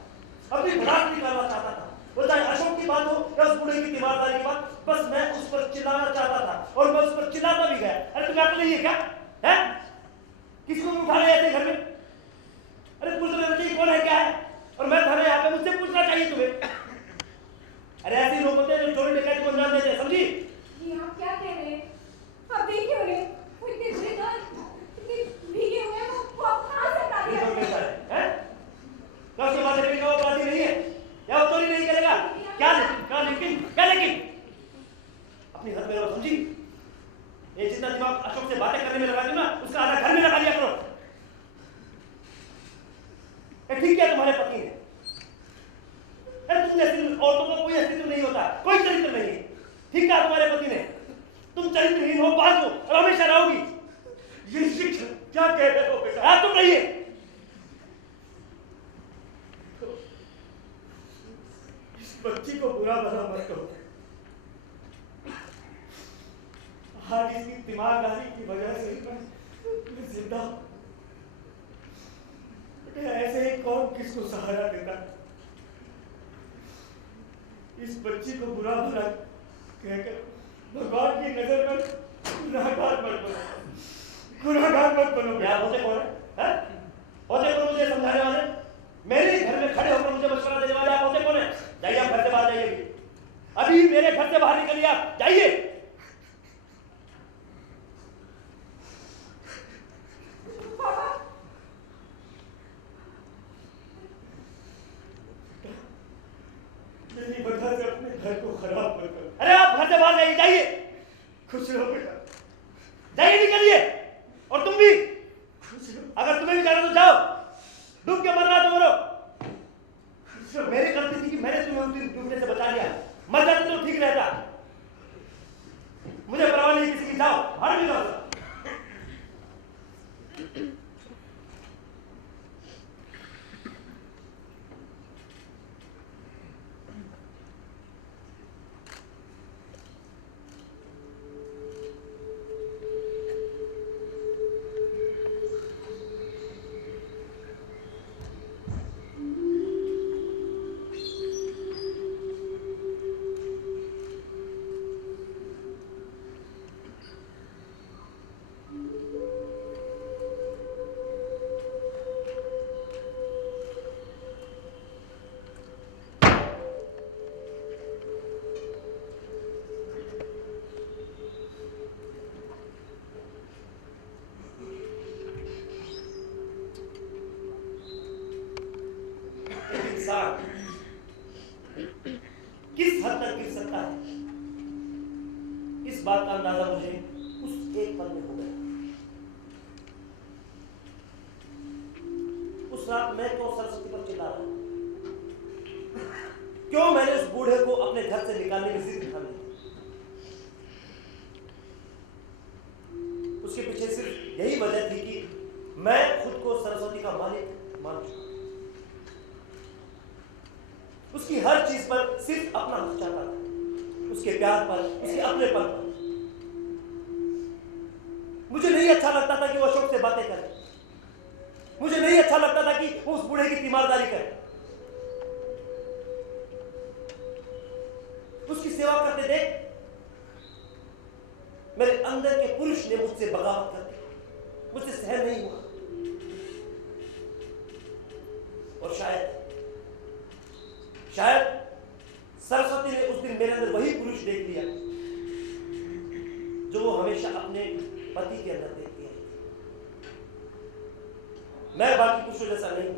अपनी भड़ास निकालना चाहता था। वो चाहे अशोक की बात हो या उस बूढ़े की दीवारदारी की बात, बस मैं उस पर चिल्लाना चाहता था और मैं उस पर चिल्लाता भी गया। अरे तुम्हें अकल नहीं है क्या? है? किसी को भी उठा ले जाते घर में? अरे पूछ लेना चाहिए कौन है क्या है, और मैं था यहाँ पे, मुझसे पूछना चाहिए तुम्हें। अरे ऐसे लोग होते हैं जो चोरी डकैती को अंजाम देते हैं, समझी? ये आप क्या कह रहे हैं? आप देखिए उन्हें, वो इतने बुरे इतने भीगे हुए हैं, वो आप कहाँ से हटा दिया? क्या उसके बाद वो अपराधी नहीं है या वो चोरी नहीं करेगा? क्या लेकिन अपनी हद में रहो, समझी? ये जितना दिमाग अशोक से बातें करने में लगा दो ना, उसका आधा घर में लगा दिया करो। ठीक क्या तुम्हारे पति ने? तुम जैसी औरतों का कोई अस्तित्व नहीं होता, कोई चरित्र नहीं है। ठीक क्या तुम्हारे पति ने? तुम चरित्रहीन हो, बाज हो और हमेशा रहोगी। ये शिक्षा क्या कह रहे हो बेटा? तुम रहिए। इस बच्ची को बुरा भला मत करो। आज इसकी दिमागदारी की वजह से मैं जिंदा हूं। ऐसे ही कौन किसको सहारा देता? इस बच्ची को बुरा भला कहकर भगवान की नजर में गुनाहगार मत बनो। यार होते कौन है? होते कौन मुझे समझाने वाले? मेरे घर में खड़े होकर मुझे मशवरा देने वाले आप होते कौन है? जाइए, आप घर से बाहर जाइए, अभी मेरे घर से बाहर निकलिए, आप जाइए। मेरी वजह से अपने घर को खराब मत करो। अरे आप घर से बाहर जाइए, जाइए, खुश रहो बेटा, जाइए, निकलिए। और तुम भी, खुश रहो। अगर तुम्हें भी जाना तो जाओ। डूब के मर रहा तुम लोग। मेरी गलती थी कि मैंने तुम्हें उस दिन डूबने से बचा लिया। मर जाते तो ठीक रहता। मुझे परवाह नहीं किसी की, जाओ हट भी जाओ। किस हद तक गिर सकता है, इस बात का अंदाजा मुझे उस एक पल में हो गया। उस रात मैं क्यों सरस्वती पर चिल्ला रहा, क्यों मैंने उस बूढ़े को अपने घर से निकालने की जिद ठानी। उसके पीछे सिर्फ यही वजह थी कि मैं खुद को सरस्वती का मालिक मान चुका। उसकी हर चीज पर सिर्फ अपना हक चाहता था, उसके प्यार पर, उसके अपनेपन पर। मुझे नहीं अच्छा लगता था कि वो अशोक से बातें करे, मुझे नहीं अच्छा लगता था कि वो उस बूढ़े की तीमारदारी करे। उसकी सेवा करते देख मेरे अंदर के पुरुष ने मुझसे बगावत कर दी, मुझसे सहन नहीं हुआ। और शायद सरस्वती ने उस दिन मेरे अंदर वही पुरुष देख लिया जो वो हमेशा अपने पति के अंदर देखती है। मैं बाकी पुरुषों जैसा नहीं,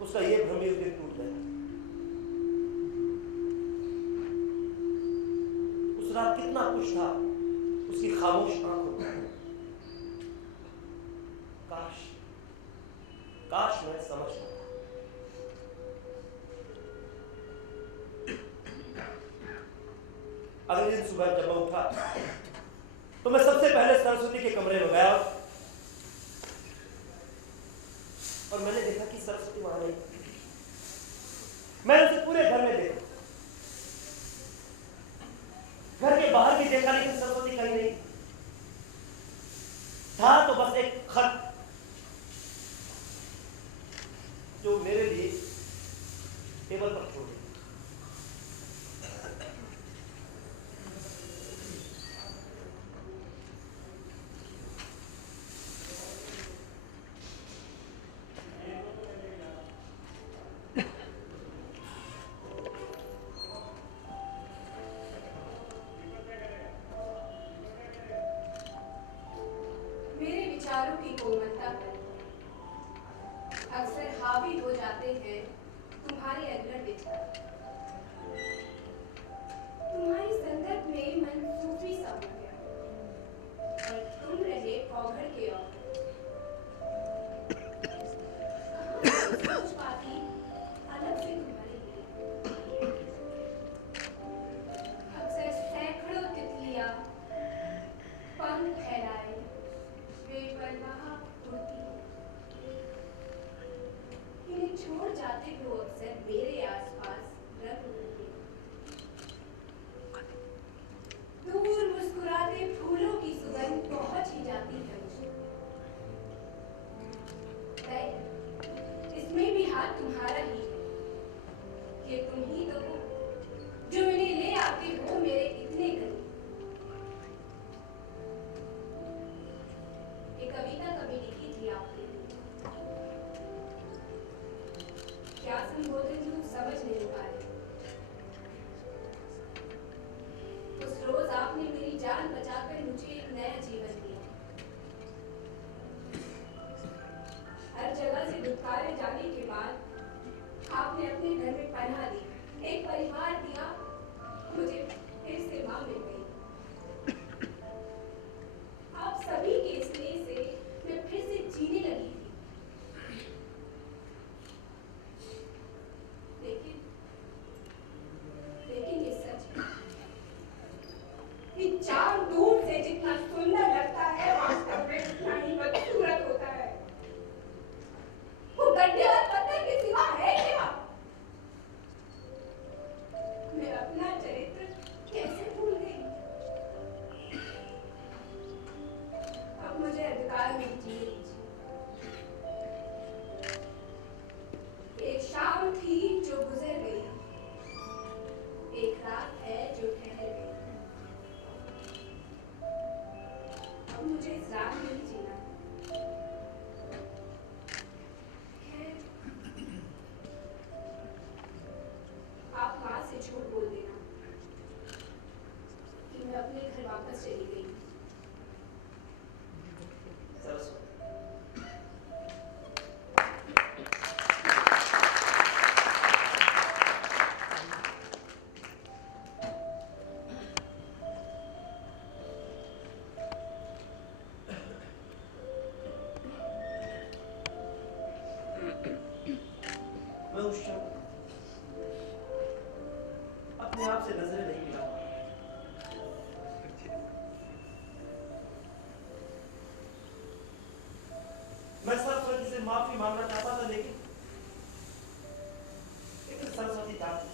उसका ये भ्रम उस दिन टूट गया। उस रात कितना कुछ था उसकी खामोश आंखों में। काश मैं समझ पाता। अगले दिन सुबह जब मैं उठा तो मैं सबसे पहले सरस्वती के कमरे में गया और मैंने देखा कि सरस्वती वहां नहीं। मैंने उसे पूरे घर में देखा, घर के बाहर भी देखा, लेकिन सरस्वती कहीं नहीं था। तो बस एक खत जो मेरे लिए टेबल पर छोड़ दिया। विचारों की कोमलता पर अक्सर हावी हो जाते हैं तुम्हारे अगला विचार। तुम्हारी संगत में मन सूफी सा हो गया और तुम रहे औघड़ के औघड़। सोच पाती अलग से तुम्हारे लिए अक्सर सैकड़ों तितलियां पंख फैलाए बेपरवाह उड़ती है। इन्हें छोड़ जाते हो अक्सर मेरे आसपास रंग उड़ते। दूर मुस्कुराते फूलों की सुगंध पहुंच ही जाती है मुझे। इसमें भी हाथ तुम्हारा ही है। ये तुम ही तो हो जो इन्हें ले आते हो मेरे इतने करीब। कविता कभी लिखी थी आपने, क्या संबोधन तुम समझ नहीं पा रहे। उस रोज आपने मेरी जान बचाकर मुझे एक नया जीवन दिया। हर जगह से धुतकारे जाने के बाद आपने अपने घर में पनाह दी, एक परिवार दिया, मुझे फिर से मां मिल गई। आप सभी के स्नेह से मैं फिर से जीने लगी थी। उससे माफी मांगना चाहता था, लेकिन सरस्वती जाती।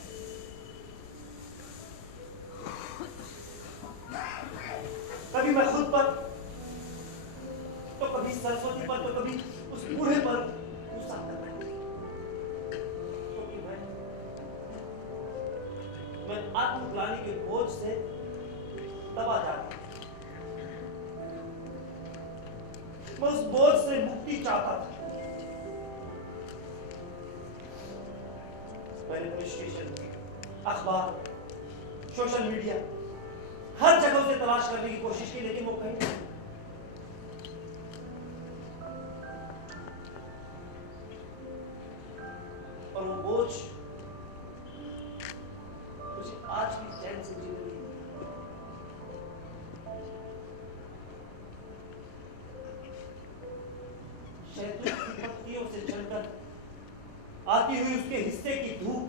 कभी मैं खुद पर, तो कभी सरस्वती पर, तो कभी उस बूढ़े पर गुस्सा करता है, क्योंकि मैं आत्मग्लानि के बोझ से दबा जाता। मैं उस बोझ से मुक्ति चाहता था। मैंने पुलिस स्टेशन, अखबार, सोशल मीडिया, हर जगह उसे तलाश करने की कोशिश की, लेकिन वो कहीं नहीं। और वो बोझ मुझे आज भी चैन से जीने नहीं देता। शैतान की पत्तियों से चलकर आती हुई उसके हिस्से की धूप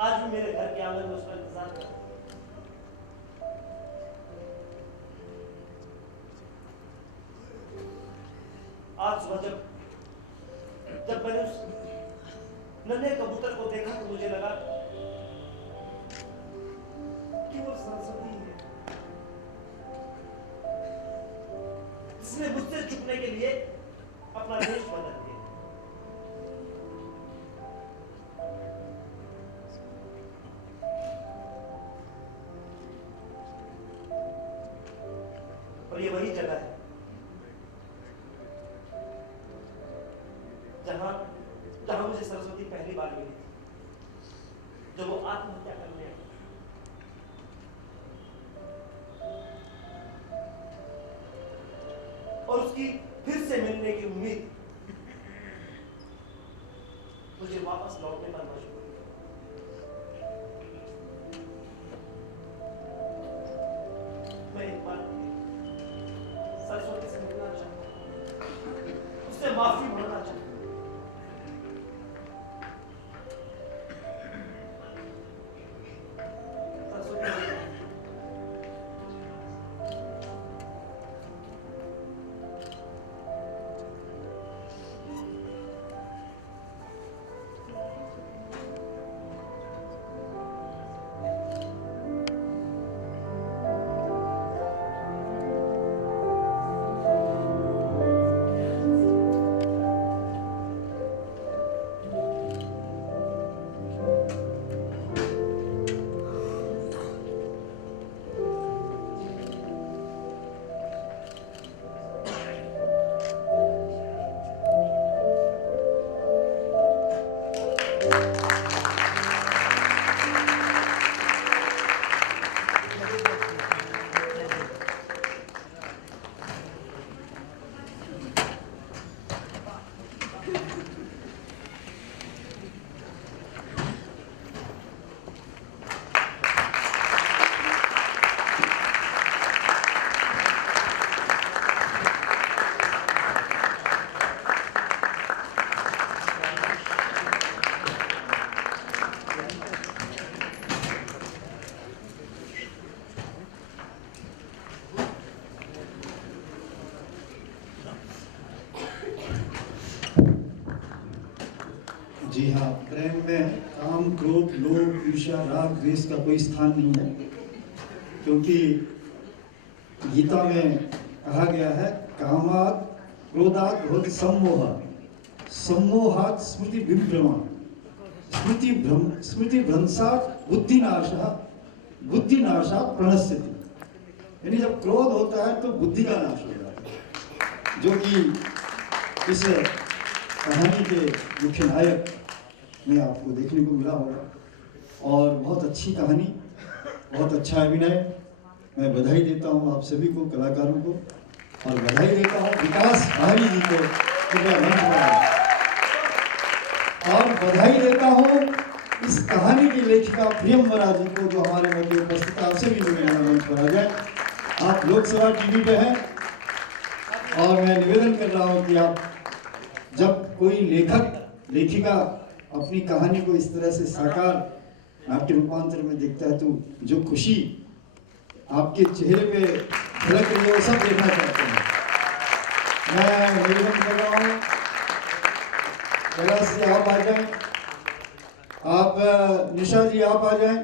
आज भी मेरे घर के आंगन में उसका इंतजार कर। आज सुबह जब मैंने उस नन्हे कबूतर को देखा तो मुझे लगा कि वो सरस्वती है, जिसने मुझसे छुपने के लिए अपना देश बदल दिया। और ये वही जगह है जहां मुझे सरस्वती पहली बार मिली थी, जब वो आत्महत्या करने आई। और उसकी फिर से मिलने की उम्मीद मुझे वापस लौटने पर मजबूर किया। मैं एक बार सरस्वती से मिलना चाहता हूं, उससे माफी मांगना चाहता हूं। जी हाँ, प्रेम में काम, क्रोध, लोभ, ईर्ष्या, राग, द्वेष का कोई स्थान नहीं है, क्योंकि गीता में कहा गया है कामात् क्रोधात् भवति सम्मोह, सम्मोहात् स्मृति विभ्रमा, स्मृति भ्रंशात् बुद्धिनाशः, बुद्धिनाशात् प्रणश्यति। यानी जब क्रोध होता है तो बुद्धि का नाश हो जाता है, जो कि इस कहानी के मुख्य नायक में आपको देखने को मिला होगा। और बहुत अच्छी कहानी, बहुत अच्छा अभिनय। मैं बधाई देता हूँ आप सभी को, कलाकारों को, और बधाई देता हूँ विकास भारी जी को, कृपया मंच पर आएं। और बधाई देता हूँ इस कहानी की लेखिका प्रियंवरा जी को, जो हमारे मध्य उपस्थित। आप सभी लोग यहाँ मंच पर आ जाए। आप लोकसभा टीवी पे हैं और मैं निवेदन कर रहा हूँ कि आप जब कोई लेखक लेखिका अपनी कहानी को इस तरह से साकार नाट्य रूपांतर में देखता है तो जो खुशी आपके चेहरे पे झलक रही है वो सब देखना चाहते हैं। मैं निवेदन कर रहा हूँ कैलाश जी आप आ जाएं, आप निशा जी आप आ जाएं,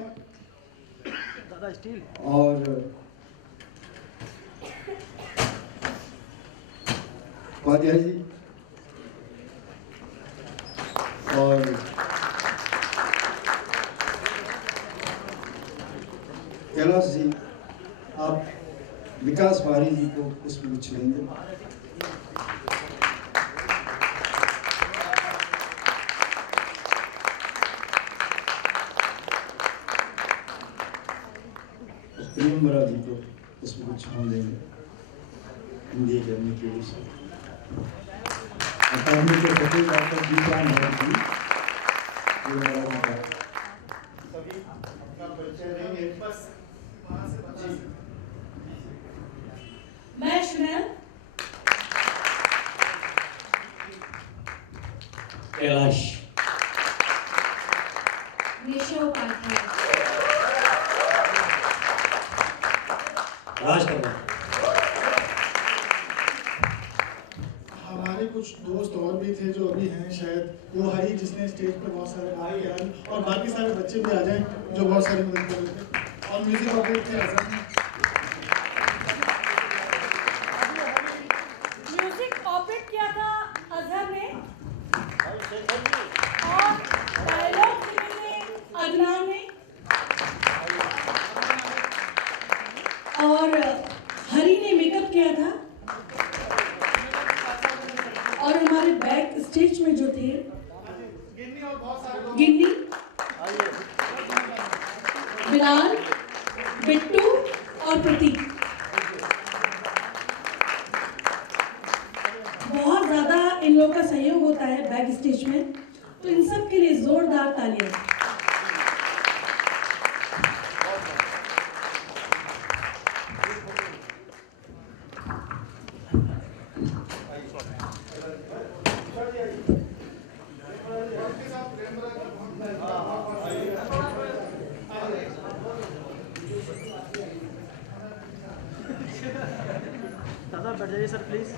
और उपाध्याय जी और कैलाश जी आप विकास भारी जी को पुष्पगुच्छ देंगे। प्रियंबरा जी को पुष्पगुच्छ हम देंगे हिंदी अकेडमी के विषय अकादमी के सचिव डॉक्टर जीजान जी सभी अपना परिचय देंगे। बस मैं शुनैल कैलाश निशा उपाध्याय राज करना। हमारे कुछ दोस्त और भी थे जो अभी हैं, शायद वो हरी जिसने स्टेज पर बहुत सारे आए यार, और बाकी सारे बच्चे भी आ जाएं जो बहुत सारी मदद कर रहे थे, और म्यूजिक ऑपरेट थे आजाद। म्यूजिक ऑपरेट किया था अजहर ने और डायलॉग लिखे थे अदनान ने और हरी ने मेकअप किया था, और हमारे बैक स्टेज में जो थे गिन्नी, बिलाल, बिट्टू और प्रतीक, बहुत ज्यादा इन लोगों का सहयोग होता है बैक स्टेज में, तो इन सब के लिए जोरदार तालियां। दादा बैठ जाइए सर प्लीज।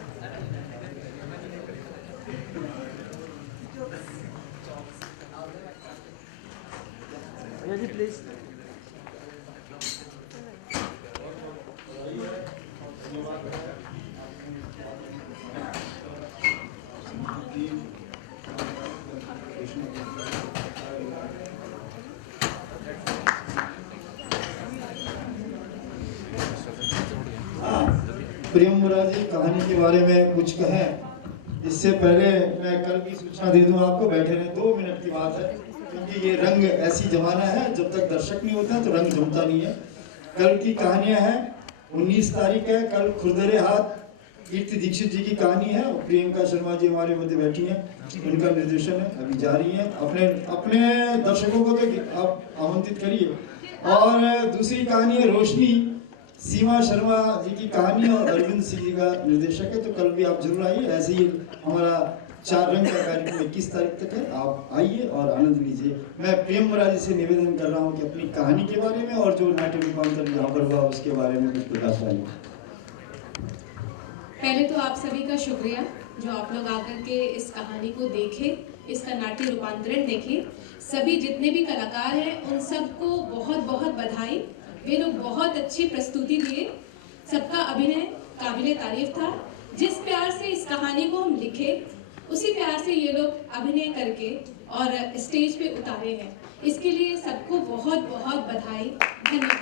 भैया जी प्लीज। प्रियंबरा जी कहानी के बारे में कुछ कहें इससे पहले मैं कल की सूचना दे दूं आपको, बैठे रहे 2 मिनट की बात है, क्योंकि ये रंग ऐसी जमाना है जब तक दर्शक नहीं होता तो रंग जमता नहीं है। कल की कहानियां हैं, 19 तारीख है, कल खुरदरे हाथ कीर्ति दीक्षित जी की कहानी है, और प्रियंका शर्मा जी हमारे मध्य बैठी हैं, उनका निर्देशन है, अभी जा रही है। अपने अपने दर्शकों को तो आप आमंत्रित करिए। और दूसरी कहानी है रोशनी, सीमा शर्मा जी की कहानी और अरविंद सिंह जी का निर्देशक है, तो कल भी आप जरूर आइए। ऐसे ही हमारा 4 रंग का कार्यक्रम 21 तारीख तक है, आप आइए और आनंद लीजिए। मैं प्रियंबरा जी से निवेदन कर रहा हूँ कि अपनी कहानी के बारे में और जो नाट्य रूपांतरण यहाँ पर हुआ उसके बारे में कुछ प्रकाश डालिए। पहले तो आप सभी का शुक्रिया जो आप लोग आकर के इस कहानी को देखे, इसका नाट्य रूपांतरण देखे। सभी जितने भी कलाकार हैं उन सबको बहुत बहुत बधाई, वे लोग बहुत अच्छी प्रस्तुति दिए, सबका अभिनय काबिले तारीफ था। जिस प्यार से इस कहानी को हम लिखे उसी प्यार से ये लोग अभिनय करके और स्टेज पे उतारे हैं, इसके लिए सबको बहुत बहुत बधाई, धन्यवाद।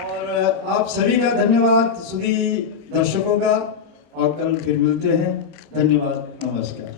और आप सभी का धन्यवाद, सभी दर्शकों का, और कल फिर मिलते हैं। धन्यवाद, नमस्कार।